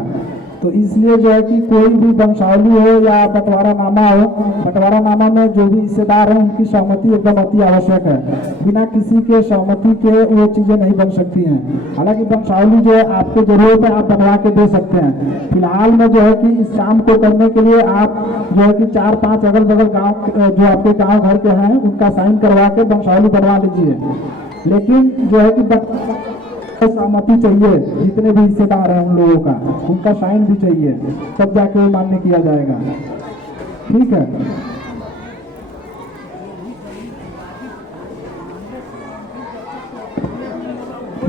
तो इसलिए जो है कि कोई भी वंशावली हो या बंटवारा नामा हो, बंटवारा नामा में जो भी हिस्सेदार हैं उनकी सहमति एकदम अति आवश्यक है। बिना किसी के सहमति के वो चीजें नहीं बन सकती हैं। हालांकि वंशावली जो है आपको जरूरत है, आप बनवा के दे सकते हैं। फिलहाल में जो है कि इस काम को करने के लिए आप जो है कि 4-5 अगल बगल गाँव जो आपके गाँव घर के हैं उनका साइन करवा के वंशावली बनवा लीजिए। लेकिन जो है कि सहमति चाहिए, जितने भी हिस्सेदार हैं उन लोगों का, उनका साइन भी चाहिए, तब जाके मान्य किया जाएगा। ठीक है।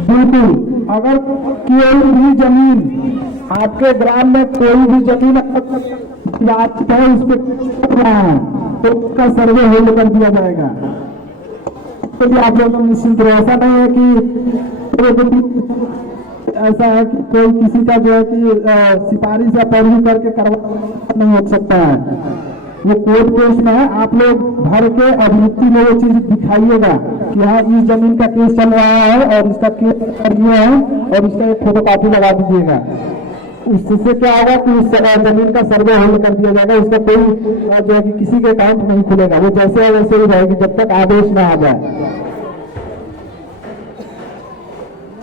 बिल्कुल, अगर कोई भी जमीन आपके ग्राम में कोई भी जमीन है उस पर तो उसका सर्वे होल्ड कर दिया जाएगा। तो आप लोग निश्चिंत रहे। ऐसा नहीं है कि ऐसा है कि कोई किसी का जो है कि सिफारिश या पैरवी करके करवा नहीं हो सकता है। वो कोर्ट केस में है। आप लोग भर के अभियुक्ति में वो चीज दिखाइएगा कि हाँ इस जमीन का केस चल रहा है और इसका केस ये है, और इसका एक फोटोकॉपी लगा दीजिएगा। उससे क्या होगा कि उस जमीन का सर्वे होल्ड कर दिया जाएगा, उसका कोई जो है कि किसी के अकाउंट नहीं खुलेगा, वो जैसे है वैसे ही रहेगी जब तक आदेश न आ जाए।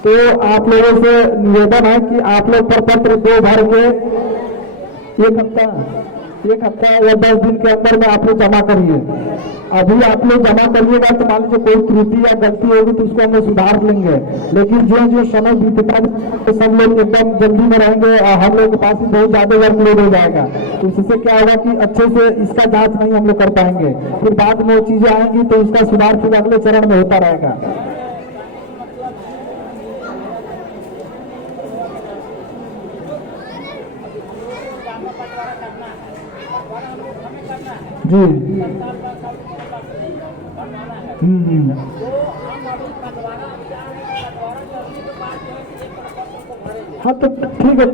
तो आप लोगों से निवेदन है कि आप लोग प्रपत्र 2 भर के एक हफ्ता या 10 दिन के अंदर में आप लोग जमा करिए। अभी आप लोग जमा करिएगा तो मान लीजिए कोई त्रुटि या गलती होगी तो उसको हम लोग सुधार लेंगे, लेकिन जो जो समय बीतेगा तो सब लोग एकदम जल्दी में रहेंगे और हम लोग के पास बहुत ज्यादा वर्कलोड हो जाएगा। तो इससे क्या होगा कि अच्छे से इसका जांच नहीं हम लोग कर पाएंगे, फिर बाद में वो चीजें आएंगी तो उसका सुधार फिर अगले चरण में होता रहेगा। जी हाँ तो ठीक है,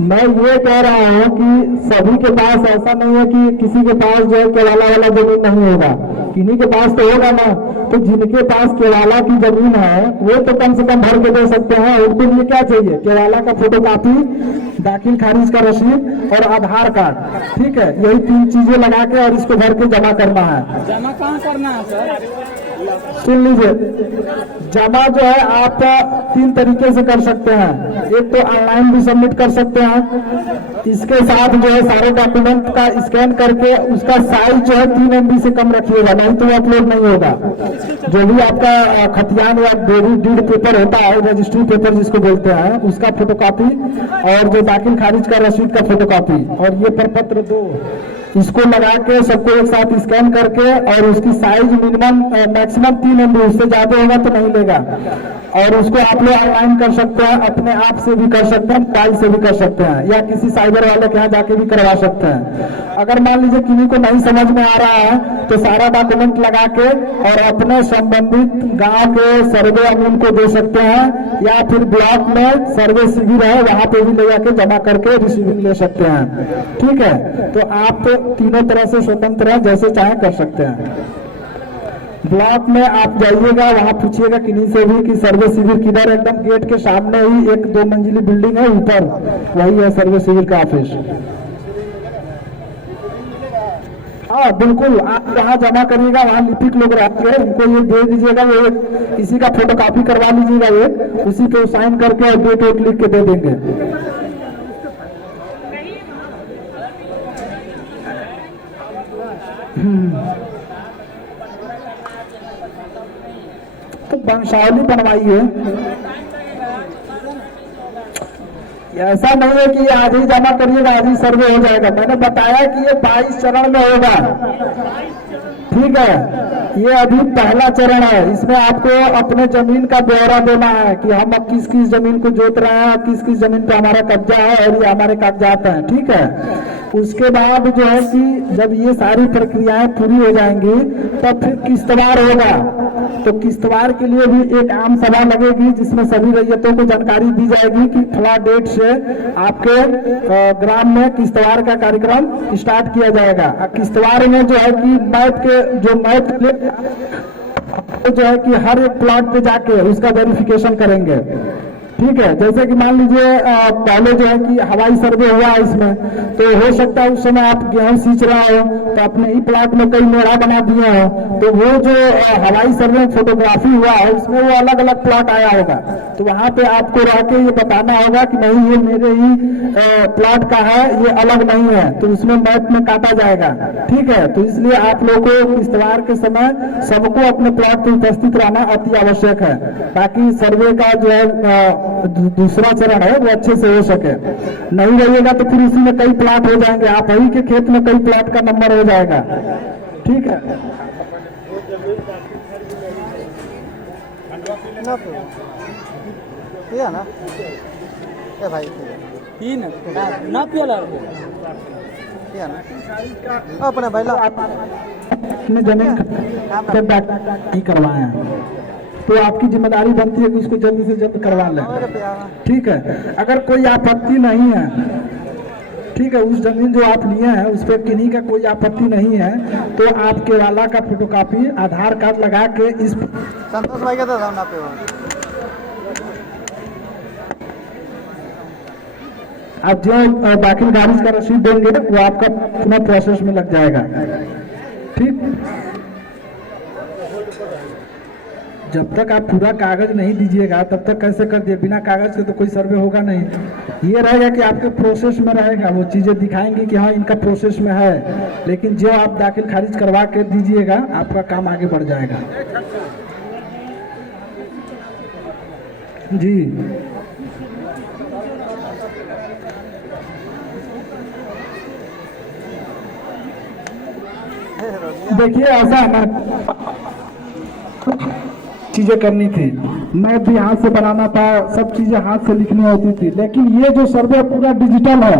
मैं ये कह रहा हूँ कि सभी के पास ऐसा नहीं है कि किसी के पास जो है केवाला वाला जमीन नहीं होगा, किन्हीं के पास तो होगा ना। तो जिनके पास केवाला की जमीन है वो तो कम से कम भर के दे सकते हैं। उनके लिए क्या चाहिए? केवाला का फोटोकॉपी, दाखिल खारिज का रसीद और आधार कार्ड, ठीक है, यही 3 चीजें लगा के और इसको भर के जमा करना है। जमा कहाँ करना है सर? सुन लीजिए, जमा जो है आप 3 तरीके से कर सकते हैं। एक तो ऑनलाइन भी सबमिट कर सकते हैं, इसके साथ जो है सारे डॉक्यूमेंट का स्कैन करके उसका साइज जो है 3 MB से कम रखिएगा, नहीं तो अपलोड नहीं होगा। जो भी आपका खतियान या डीड पेपर होता है, रजिस्ट्री पेपर जिसको बोलते हैं, उसका फोटोकॉपी और जो दाखिल खारिज का रसीद का फोटोकॉपी और ये प्रपत्र 2, इसको लगा के सबको एक साथ स्कैन करके और उसकी साइज मिनिमम मैक्सिमम 3 MB, उससे ज्यादा होगा तो नहीं लेगा। और उसको आप लोग ऑनलाइन कर सकते हैं, अपने आप से भी कर सकते हैं, मोबाइल से भी कर सकते हैं, या किसी साइबर वाले के यहाँ जाके भी करवा सकते हैं। अगर मान लीजिए किन्हीं को नहीं समझ में आ रहा है तो सारा डॉक्यूमेंट लगा के और अपने संबंधित गांव के सर्वे अमीन को दे सकते हैं, या फिर ब्लॉक में सर्वे शिविर है वहां पे भी ले जाके जमा करके रिसीविंग ले सकते हैं। ठीक है, तो आप तीनों तरह से स्वतंत्र हैं, जैसे चाहे कर सकते हैं। ब्लॉक में आप जाइएगा, वहां पूछिएगा किन्हीं से भी कि सर्वे शिविर किधर, एकदम गेट के सामने ही एक 2 मंजिली बिल्डिंग है ऊपर, वही है सर्वे शिविर का ऑफिस। हाँ बिल्कुल, आप जहाँ जमा करिएगा वहाँ लिपिक लोग रहते हैं, उनको ये दे दीजिएगा, वो किसी का फोटोकॉपी करवा लीजिएगा, ये उसी पे साइन करके और डेट लिख के दे देंगे। तो वंशावली बनवाइए, ऐसा नहीं है कि आज ही जमा करिएगा आज ही सर्वे हो जाएगा। मैंने बताया कि ये 22 चरण में होगा, ठीक है। ये अभी पहला चरण है, इसमें आपको अपने जमीन का ब्यौरा देना है कि हम अब किस किस जमीन को जोत रहे हैं, किस किस जमीन पे हमारा कब्जा है और ये हमारे कागजात हैं, ठीक है। उसके बाद जो है कि जब ये सारी प्रक्रियाएं पूरी हो जाएंगी तब फिर किस्तवार होगा। तो किस्तवार के लिए भी एक आम सभा लगेगी जिसमें सभी रैयतों को जानकारी दी जाएगी कि फला डेट से आपके ग्राम में किस्तवार का कार्यक्रम स्टार्ट किया जाएगा। किस्तवार में जो है कि मैप के जो मैप जो है कि हर एक प्लॉट पे जाके उसका वेरिफिकेशन करेंगे, ठीक है। जैसे कि मान लीजिए पहले जो है कि हवाई सर्वे हुआ है इसमें, तो हो सकता है उस समय आप गेहूं सींच रहे हो तो अपने ही प्लॉट में कई मेड़ा बना दिए हो, तो वो जो हवाई सर्वे में फोटोग्राफी हुआ है उसमें वो अलग अलग प्लॉट आया होगा, तो वहां पे आपको रह के ये बताना होगा कि नहीं ये मेरे ही प्लॉट का है, ये अलग नहीं है, तो उसमें मैप में काटा जाएगा, ठीक है। तो इसलिए आप लोगों को इस्तवार के समय सबको अपने प्लॉट पे उपस्थित रहना अति आवश्यक है, ताकि सर्वे का जो है दूसरा चरण है वो अच्छे से हो सके। नहीं रहिएगा तो फिर उसी में कई प्लॉट हो जाएंगे, आप वही के खेत में कई प्लॉट का नंबर हो जाएगा, ठीक है। ना ए भाई ना पियला अपने भाई अपने जमीन की करवाए हैं, तो आपकी जिम्मेदारी बनती है कि उसको जल्दी से जल्द करवा लें, ठीक है। अगर कोई आपत्ति नहीं है, ठीक है, उस जमीन जो आप लिए हैं उस पर किन्हीं का कोई आपत्ति नहीं है, तो आप केवाला का फोटोकॉपी आधार कार्ड लगा के इस संतोष भाई का था ना पे आप जो दाखिल खारिज का रसीद देंगे वो आपका पुनः प्रोसेस में लग जाएगा। ठीक, जब तक आप पूरा कागज नहीं दीजिएगा तब तक कैसे कर दिए, बिना कागज के तो कोई सर्वे होगा नहीं। ये रहेगा कि आपके प्रोसेस में रहेगा, वो चीजें दिखाएंगी कि हाँ इनका प्रोसेस में है, लेकिन जो आप दाखिल खारिज करवा के दीजिएगा आपका काम आगे बढ़ जाएगा। जी देखिए, ऐसा है ना, चीजें करनी थी, मैप भी हाथ से बनाना था, सब चीजें हाथ से लिखनी होती थी, लेकिन ये जो सर्वे पूरा डिजिटल है,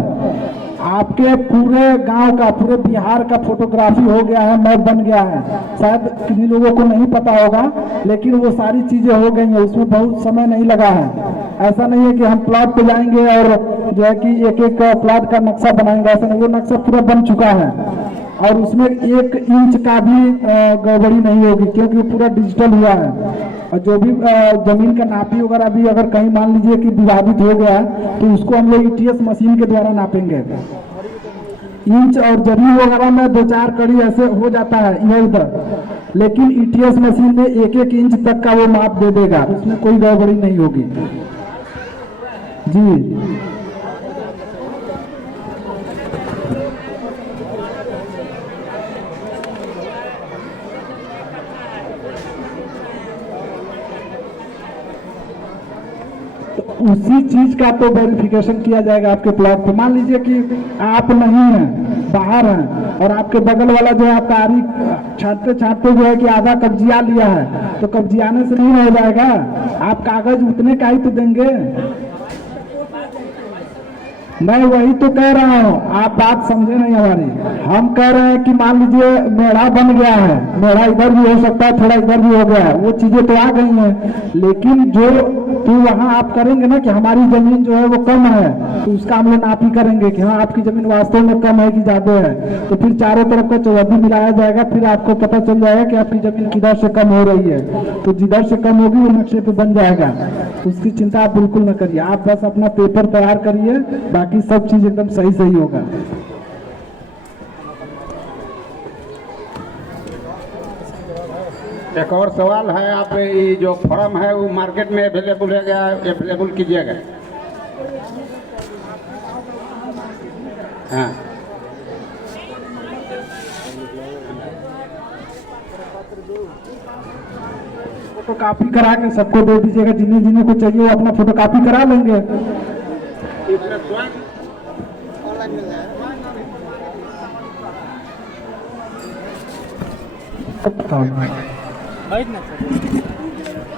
आपके पूरे गांव का, पूरे बिहार का फोटोग्राफी हो गया है, मैप बन गया है। शायद किन्हीं लोगों को नहीं पता होगा, लेकिन वो सारी चीजें हो गई हैं, उसमें बहुत समय नहीं लगा है। ऐसा नहीं है कि हम प्लॉट पे जाएंगे और जो है कि एक एक प्लॉट का नक्शा बनाएंगे, ऐसा नहीं, वो नक्शा पूरा बन चुका है और उसमें 1 इंच का भी गड़बड़ी नहीं होगी, क्योंकि पूरा डिजिटल हुआ है। और जो भी जमीन का नापी वगैरह भी अगर कहीं मान लीजिए कि विवादित हो गया तो उसको हम लोग ETS मशीन के द्वारा नापेंगे। इंच और जरी वगैरह में 2-4 कड़ी ऐसे हो जाता है इधर उधर, लेकिन ETS मशीन में 1-1 इंच तक का वो माप दे देगा, उसमें कोई गड़बड़ी नहीं होगी। जी उसी चीज का तो वेरिफिकेशन किया जाएगा आपके प्लॉट पे। मान लीजिए कि आप नहीं हैं, बाहर हैं, और आपके बगल वाला जो है आपका आरी छांटते छांटते जो है कि आधा कब्जिया लिया है, तो कब्जियाने से नहीं रह जाएगा, आप कागज उतने का ही तो देंगे। मैं वही तो कह रहा हूँ, आप बात समझे नहीं हमारी। हम कह रहे हैं कि मान लीजिए मेढ़ा बन गया है, मेढ़ा इधर भी हो सकता है, थोड़ा इधर भी हो गया है, वो चीजें तो आ गई हैं, लेकिन जो तो वहाँ आप करेंगे ना कि हमारी जमीन जो है वो कम है, तो उसका हम लोग नाप ही करेंगे कि हाँ आपकी जमीन वास्तव में कम है कि ज्यादा है, तो फिर चारों तरफ का चौहद्दी मिलाया जाएगा, फिर आपको पता चल जाएगा कि आपकी जमीन किधर से कम हो रही है, तो जिधर से कम होगी वो नक्शे पे बन जाएगा। उसकी चिंता आप बिल्कुल न करिए, आप बस अपना पेपर तैयार करिए, बाकी सब चीज एकदम सही सही होगा। एक और सवाल है, आप ये जो फॉर्म है वो मार्केट में अवेलेबल है क्या, अवेलेबल कीजिएगा। हाँ, फोटो कॉपी करा के सबको दे दीजिएगा, जिन्हें जिन्हें को चाहिए वो अपना फोटो कॉपी करा लेंगे।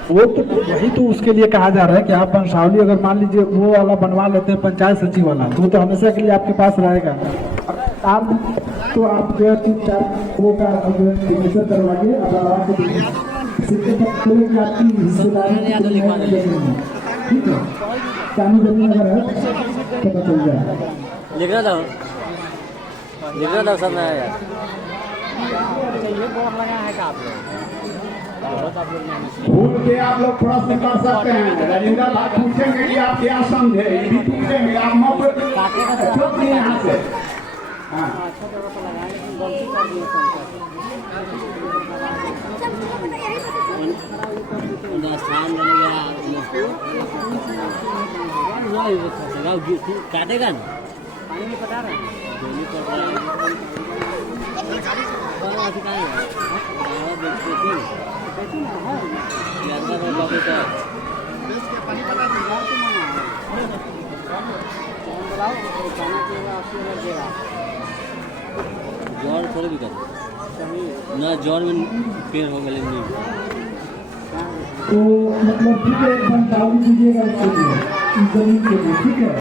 वो तो वही तो उसके लिए कहा जा रहा है कि आप वंशावली अगर मान लीजिए वो वाला बनवा लेते हैं पंचायत सचिव वाला, तो वो तो हमेशा के लिए आपके पास रहेगा। आप तो आप जो है 3-4 वो का जो है सिग्नेचर करवाइए, अगर आपको आपकी हिस्सेदारी ठीक है, चांदी जमीन अगर है पता चल जाए। लिखना था सब नया यार। भूल के आप लोग प्रश्न कर सकते हैं, राजेंद्र भाई पूछेंगे कि आप क्या समझे, ये भी पूछेंगे, आप मत चुप नहीं यहाँ से। हाँ, काटेगा ना जोर थोड़ी भी कर ना, जोर में पेड़ हो गए तो मतलब ठीक है, एकदम चालू कीजिएगा उसके लिए, इस जमीन के लिए, ठीक है।